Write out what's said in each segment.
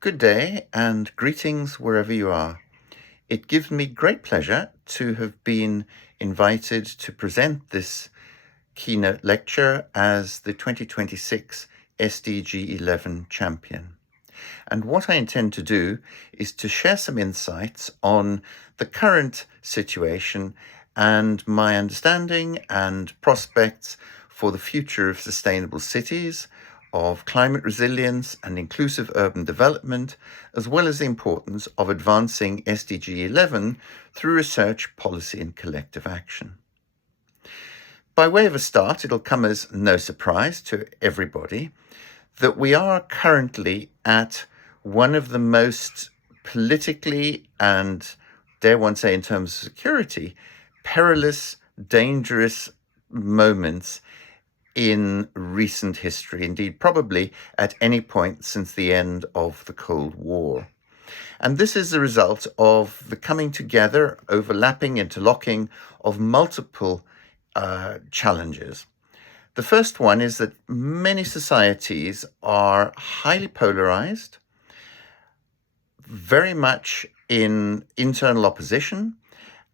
Good day and greetings wherever you are. It gives me great pleasure to have been invited to present this keynote lecture as the 2026 SDG 11 champion. And what I intend to do is to share some insights on the current situation and my understanding and prospects for the future of sustainable cities, of climate resilience and inclusive urban development, as well as the importance of advancing SDG 11 through research, policy, and collective action. By way of a start, it'll come as no surprise to everybody that we are currently at one of the most politically and, dare one say in terms of security, perilous, dangerous moments in recent history, indeed probably at any point since the end of the Cold War. And this is the result of the coming together, overlapping, interlocking of multiple challenges. The first one is that many societies are highly polarized, very much in internal opposition,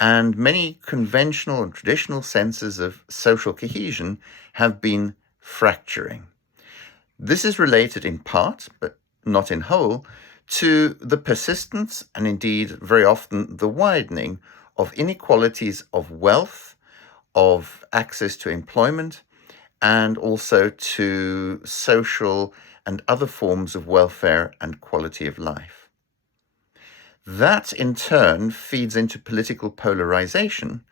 and many conventional and traditional senses of social cohesion have been fracturing. This is related in part, but not in whole, to the persistence and indeed very often the widening of inequalities of wealth, of access to employment, and also to social and other forms of welfare and quality of life. That in turn feeds into political polarization,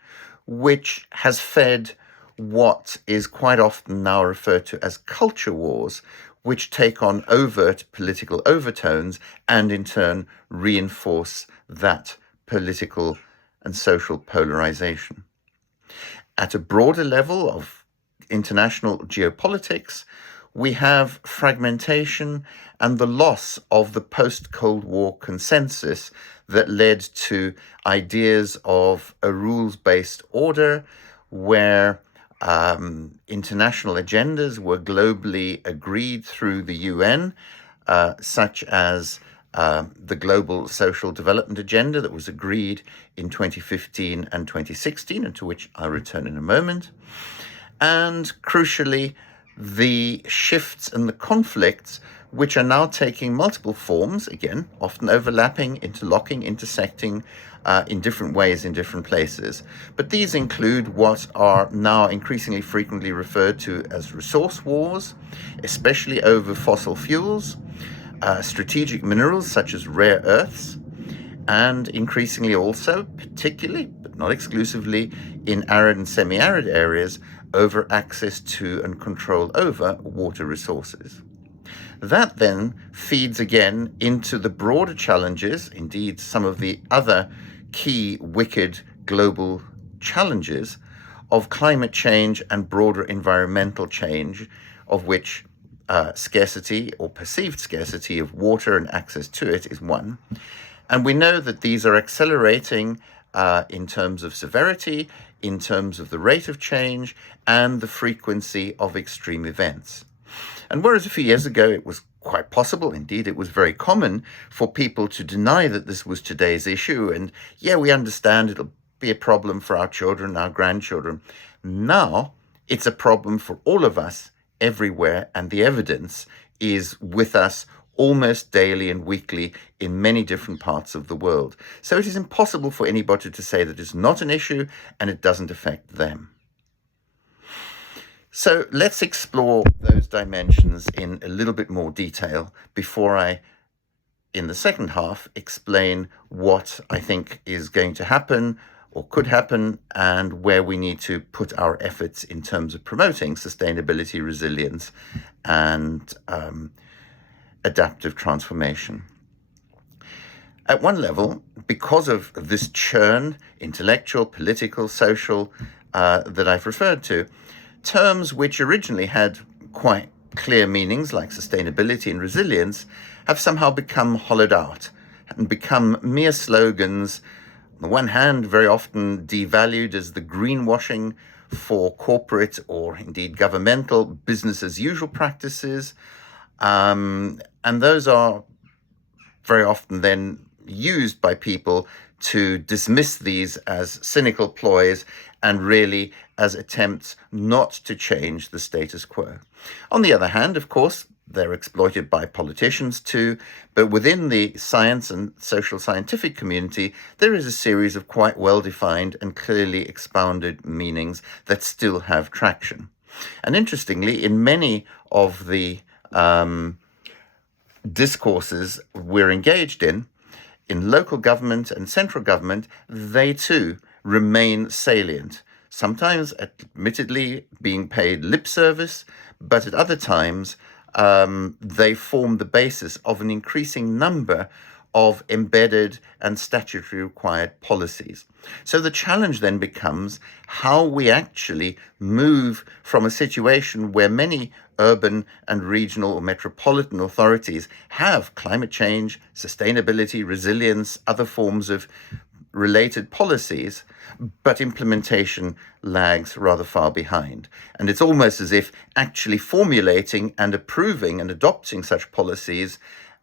which has fed what is quite often now referred to as culture wars, which take on overt political overtones and in turn reinforce that political and social polarization. At a broader level of international geopolitics, we have fragmentation and the loss of the post-Cold War consensus that led to ideas of a rules-based order where international agendas were globally agreed through the UN, such as the Global Social Development Agenda that was agreed in 2015 and 2016, and to which I'll return in a moment. And crucially, the shifts and the conflicts which are now taking multiple forms, again, often overlapping, interlocking, intersecting in different ways in different places. But these include what are now increasingly frequently referred to as resource wars, especially over fossil fuels, strategic minerals such as rare earths, and increasingly also, particularly, but not exclusively, in arid and semi-arid areas, over access to and control over water resources. That then feeds again into the broader challenges, indeed some of the other key wicked global challenges of climate change and broader environmental change, of which scarcity or perceived scarcity of water and access to it is one. And we know that these are accelerating in terms of severity, in terms of the rate of change, and the frequency of extreme events. And whereas a few years ago it was quite possible, indeed it was very common, for people to deny that this was today's issue, and yeah, we understand it'll be a problem for our children, our grandchildren. Now it's a problem for all of us everywhere, and the evidence is with us almost daily and weekly in many different parts of the world. So it is impossible for anybody to say that it's not an issue and it doesn't affect them. So let's explore those dimensions in a little bit more detail before I, in the second half, explain what I think is going to happen or could happen and where we need to put our efforts in terms of promoting sustainability, resilience, and adaptive transformation. At one level, because of this churn, intellectual, political, social, that I've referred to, terms which originally had quite clear meanings like sustainability and resilience have somehow become hollowed out and become mere slogans, on the one hand very often devalued as the greenwashing for corporate or indeed governmental business as usual practices, and those are very often then used by people to dismiss these as cynical ploys and really as attempts not to change the status quo. On the other hand, of course, they're exploited by politicians too, but within the science and social scientific community, there is a series of quite well-defined and clearly expounded meanings that still have traction. And interestingly, in many of the discourses we're engaged in local government and central government, they too remain salient, sometimes admittedly being paid lip service, but at other times they form the basis of an increasing number of embedded and statutory required policies. So the challenge then becomes how we actually move from a situation where many urban and regional or metropolitan authorities have climate change, sustainability, resilience, other forms of related policies, but implementation lags rather far behind. And it's almost as if actually formulating and approving and adopting such policies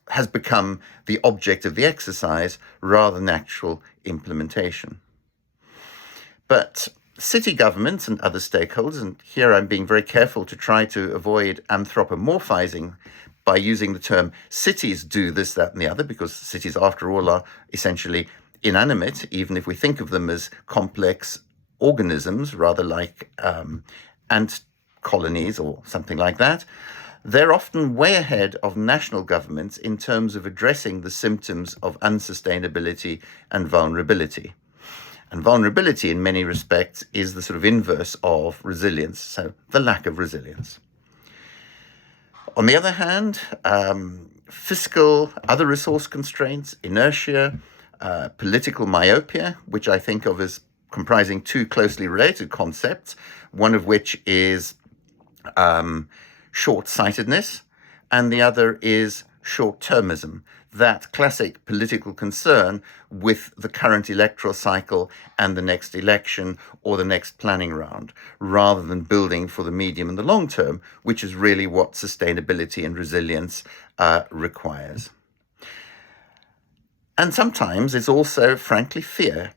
has become the object of the exercise rather than actual implementation. But city governments and other stakeholders, and here I'm being very careful to try to avoid anthropomorphizing by using the term cities do this, that, and the other, because cities, after all, are essentially inanimate, even if we think of them as complex organisms, rather like ant colonies or something like that. They're often way ahead of national governments in terms of addressing the symptoms of unsustainability and vulnerability. And vulnerability, in many respects, is the sort of inverse of resilience, so the lack of resilience. On the other hand, fiscal, other resource constraints, inertia, political myopia, which I think of as comprising two closely related concepts, one of which is short-sightedness, and the other is short-termism, that classic political concern with the current electoral cycle and the next election or the next planning round, rather than building for the medium and the long term, which is really what sustainability and resilience requires. And sometimes it's also, frankly, fear.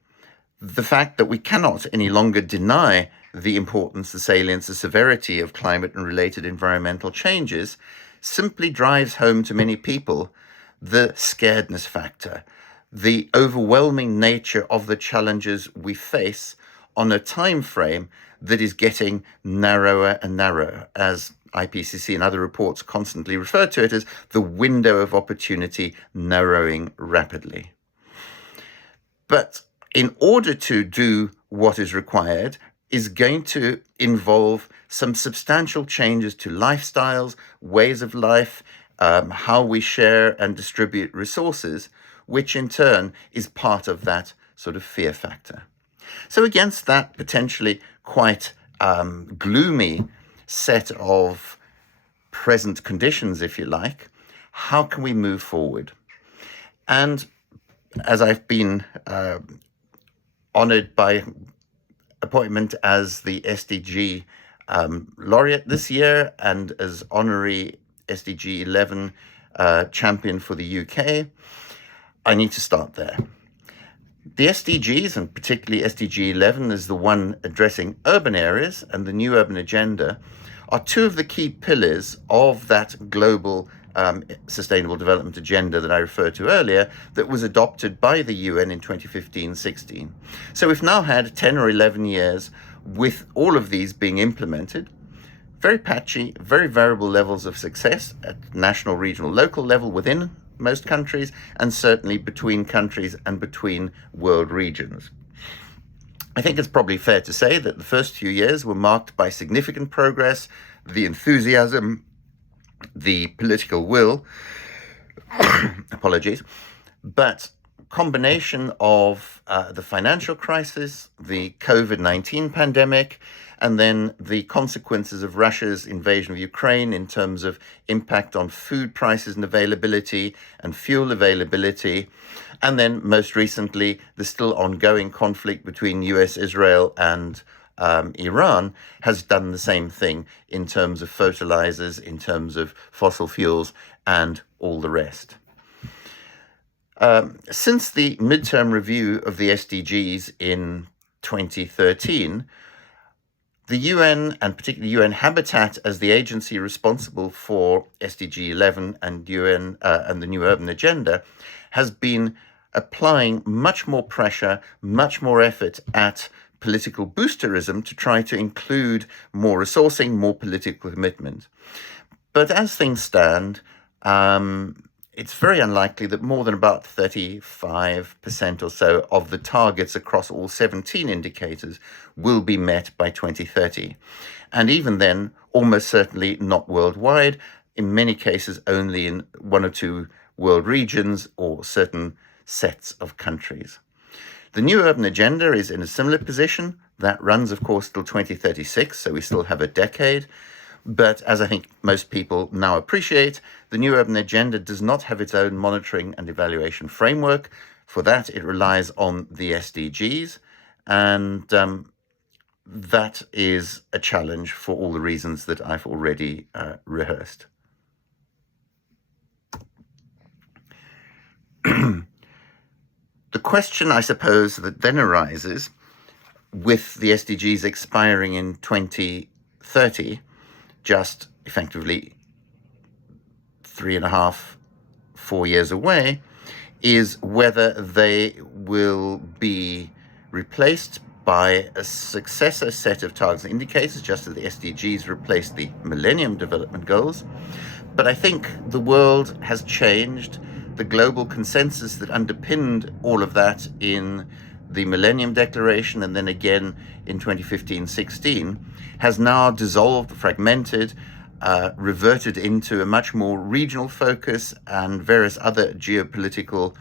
The fact that we cannot any longer deny the importance, the salience, the severity of climate and related environmental changes simply drives home to many people the scaredness factor, the overwhelming nature of the challenges we face on a time frame that is getting narrower and narrower, as IPCC and other reports constantly refer to it as the window of opportunity narrowing rapidly. But in order to do what is required is going to involve some substantial changes to lifestyles, ways of life, how we share and distribute resources, which in turn is part of that sort of fear factor. So against that potentially quite gloomy set of present conditions, if you like, how can we move forward? And as I've been honored by appointment as the SDG laureate this year and as honorary SDG 11 champion for the UK, I need to start there. The SDGs, and particularly SDG 11 is the one addressing urban areas and the new urban agenda, are two of the key pillars of that global sustainable development agenda that I referred to earlier that was adopted by the UN in 2015-16. So we've now had 10 or 11 years with all of these being implemented, very patchy, very variable levels of success at national, regional, local level within most countries, and certainly between countries and between world regions. I think it's probably fair to say that the first few years were marked by significant progress, the enthusiasm, the political will, apologies, but combination of the financial crisis, the COVID-19 pandemic, and then the consequences of Russia's invasion of Ukraine in terms of impact on food prices and availability and fuel availability, and then most recently the still ongoing conflict between US, Israel, and Iran has done the same thing in terms of fertilizers, in terms of fossil fuels, and all the rest. Since the midterm review of the SDGs in 2013, the UN, and particularly UN Habitat as the agency responsible for SDG 11 and UN and the New Urban Agenda, has been applying much more pressure, much more effort at political boosterism to try to include more resourcing, more political commitment. But as things stand, it's very unlikely that more than about 35% or so of the targets across all 17 indicators will be met by 2030. And even then, almost certainly not worldwide, in many cases only in one or two world regions or certain sets of countries. The New Urban Agenda is in a similar position. That runs, of course, till 2036, so we still have a decade. But as I think most people now appreciate, the New Urban Agenda does not have its own monitoring and evaluation framework. For that, it relies on the SDGs, and that is a challenge for all the reasons that I've already rehearsed. The question, I suppose, that then arises with the SDGs expiring in 2030, just effectively 3.5-4 years away, is whether they will be replaced by a successor set of targets and indicators, just as the SDGs replaced the Millennium Development Goals. But I think the world has changed. The global consensus that underpinned all of that in the Millennium Declaration and then again in 2015-16 has now dissolved, fragmented, reverted into a much more regional focus and various other geopolitical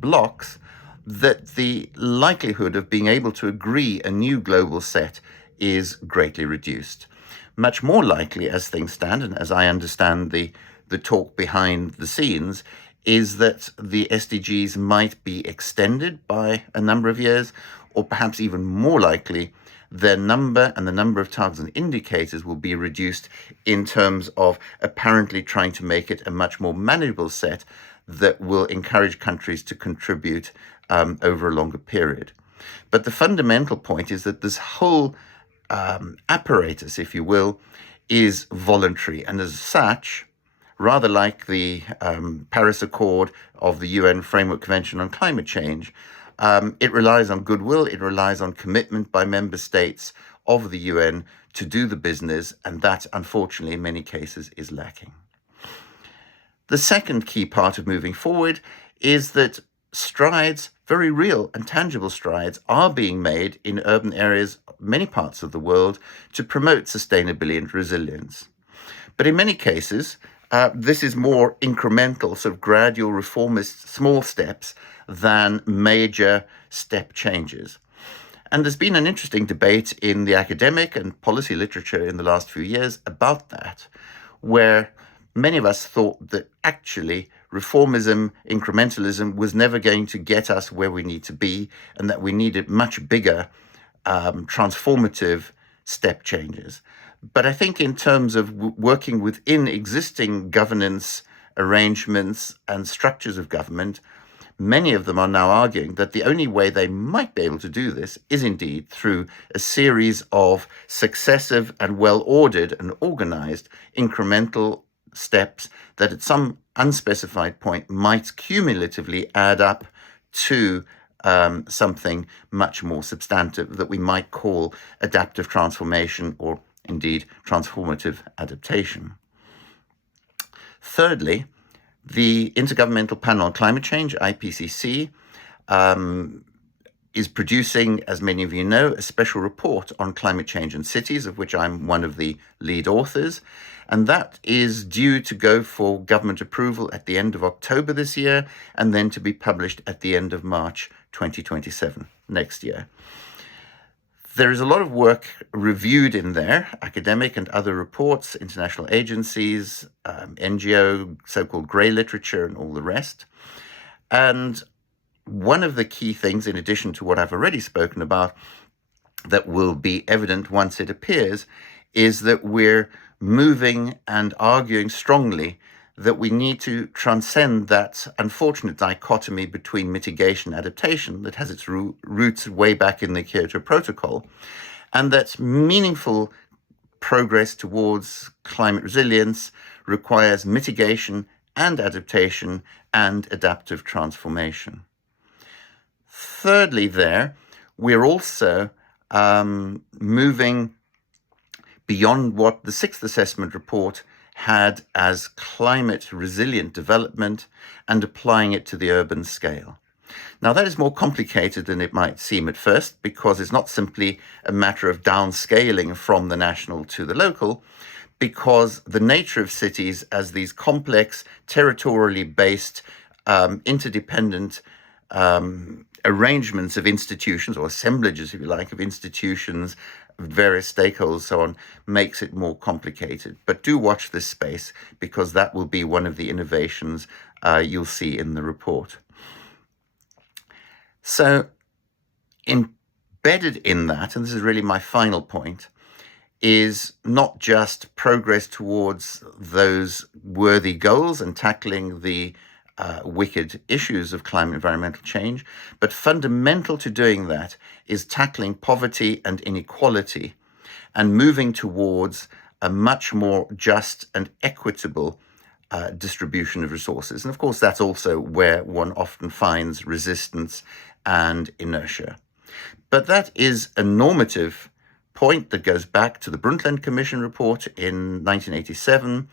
blocks, that the likelihood of being able to agree a new global set is greatly reduced. Much more likely, as things stand, and as I understand the talk behind the scenes, is that the SDGs might be extended by a number of years, or perhaps even more likely, their number and the number of targets and indicators will be reduced in terms of apparently trying to make it a much more manageable set that will encourage countries to contribute over a longer period. But the fundamental point is that this whole apparatus, if you will, is voluntary, and as such, rather like the Paris Accord of the UN Framework Convention on Climate Change, it relies on goodwill, it relies on commitment by member states of the UN to do the business, and that, unfortunately, in many cases is lacking. The second key part of moving forward is that strides, very real and tangible strides, are being made in urban areas, many parts of the world, to promote sustainability and resilience. But in many cases, this is more incremental, sort of gradual reformist small steps than major step changes. And there's been an interesting debate in the academic and policy literature in the last few years about that, where many of us thought that actually reformism, incrementalism was never going to get us where we need to be, and that we needed much bigger transformative step changes. But I think in terms of working within existing governance arrangements and structures of government, many of them are now arguing that the only way they might be able to do this is indeed through a series of successive and well-ordered and organized incremental steps that at some unspecified point might cumulatively add up to something much more substantive that we might call adaptive transformation or indeed transformative adaptation. Thirdly, the Intergovernmental Panel on Climate Change, IPCC, is producing, as many of you know, a special report on climate change in cities, of which I'm one of the lead authors. And that is due to go for government approval at the end of October this year, and then to be published at the end of March 2027, next year. There is a lot of work reviewed in there, academic and other reports, international agencies, NGO, so-called grey literature, and all the rest. And one of the key things, in addition to what I've already spoken about, that will be evident once it appears, is that we're moving and arguing strongly that we need to transcend that unfortunate dichotomy between mitigation and adaptation that has its roots way back in the Kyoto Protocol, and that meaningful progress towards climate resilience requires mitigation and adaptation and adaptive transformation. Thirdly, we're also moving beyond what the sixth assessment report had as climate resilient development and applying it to the urban scale. Now, that is more complicated than it might seem at first, because it's not simply a matter of downscaling from the national to the local, because the nature of cities as these complex, territorially based, interdependent arrangements of institutions, or assemblages, if you like, of institutions, various stakeholders, so on, makes it more complicated. But do watch this space, because that will be one of the innovations you'll see in the report. So embedded in that, and this is really my final point, is not just progress towards those worthy goals and tackling the wicked issues of climate environmental change, but fundamental to doing that is tackling poverty and inequality and moving towards a much more just and equitable distribution of resources. And of course, that's also where one often finds resistance and inertia. But that is a normative point that goes back to the Brundtland Commission report in 1987,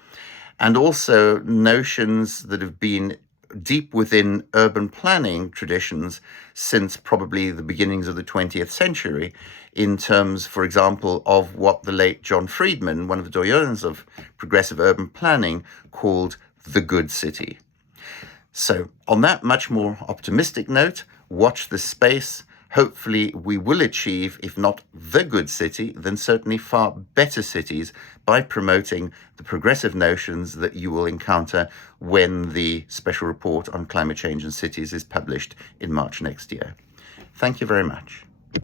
and also notions that have been deep within urban planning traditions since probably the beginnings of the 20th century, in terms, for example, of what the late John Friedman, one of the doyens of progressive urban planning, called the good city. So on that much more optimistic note, watch this space. Hopefully we will achieve, if not the good city, then certainly far better cities by promoting the progressive notions that you will encounter when the special report on climate change in cities is published in March next year. Thank you very much.